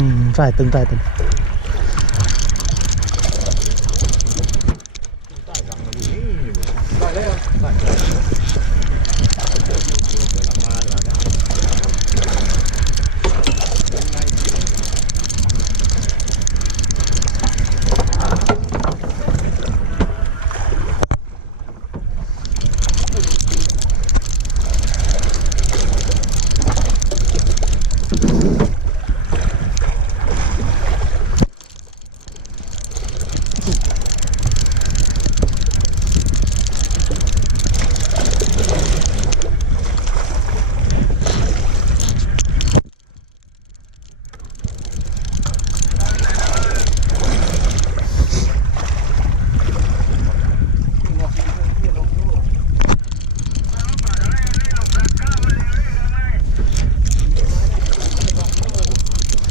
嗯再等再蹬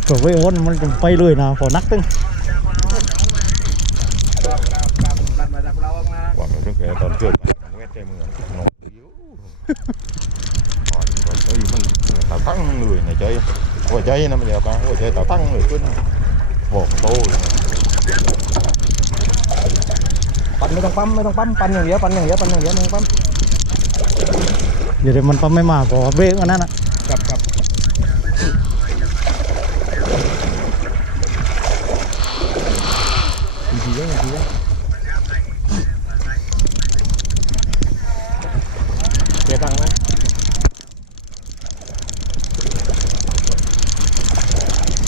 ก็ไว้วนมันจะไปเลยนะพอนักตึงว่ามันเรื่องแค่ตอนเกิดมันเวทใจมึงนอนอยู่ตอนนี้มันตาตั้งเลยในใจหัวใจนะมันเดียวกันหัวใจตาตั้งเลยขึ้นบอกโตเลยปั่นไม่ต้องปั๊มไม่ต้องปั๊มปั่นอย่างเดียวปั่นอย่างเดียวปั่นอย่างเดียวไม่ต้องปั๊มเดี๋ยวเดี๋ยวมันปั๊มไม่มาพอเบรกมันนั่นน่ะครับครับ ดีๆดีๆเสียตังค์ไหม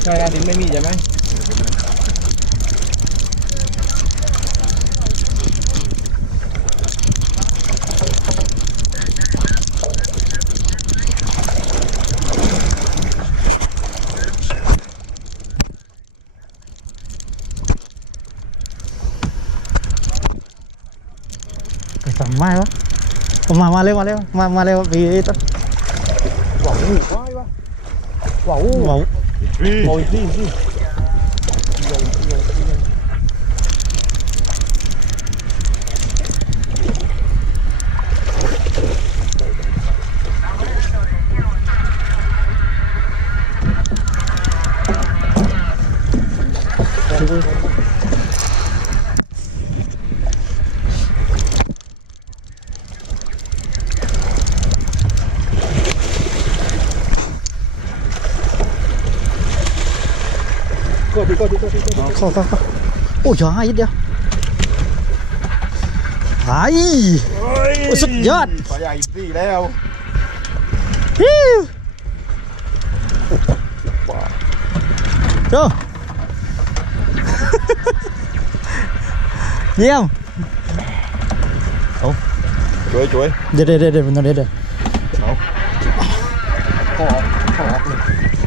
ใช่ดินไม่มีใช่ไหม ไปสามไม้วะมามาเร็วมาเร็วมามาเร็วปีต้นว้าวว้ายวะว้าวว้าวโอ้ ยพี่พี่ก็ดีก็ดีก็ดีก็ดีเข้าเข้าเข้าโอ้ยหายดเดียวหายโอ้สุดยอดปลาใหญ่สี่แล้วฮิวโจเยี่ยมช่วยช่วยเดี๋ยวเดี๋ยวเดี๋ยวเดี๋ยวมันต้องเดี๋ยวเดี๋ยวขอขอ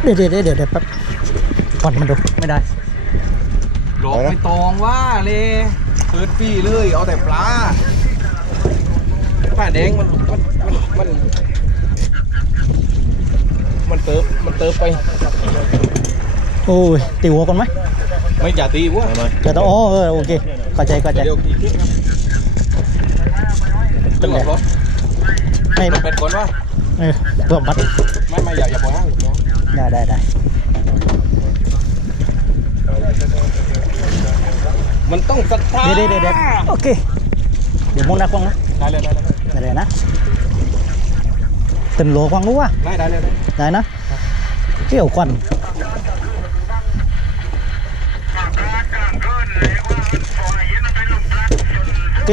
เลยเดี๋ยวเดี๋ยวเดี๋ยวเดี๋ยวแป๊บ ก่อนมันดูไม่ได้หลอกไม่ตองว่าเลยเปิดฟรีเลยเอาแต่ปลาปลาแดงมันมันมันมันมันเติบมันเติบไป โอ้ยตีหัวก่อนไหมไม่จ่าตีวะไม่ไม่จะต้องอ๋อเออโอเคเข้าใจเข้าใจเดี๋ยวอีกทีครับตึงหลอกรถไม่เป็นคนวะเออเพิ่มบัตรไม่ไม่อย่าอย่าปล่อยให้อย่าปล่อยให้ได้ได้ได้ มันต้องศรัทธาเดี๋ยวเดี๋ยวเดี๋ยวโอเค เดี๋ยวมองหน้ากล้องนะได้เลยได้เลยได้เลยนะเป็นโหลกวางรู้ว่าได้ได้เลยได้ได้นะเกี่ยวควันโอเค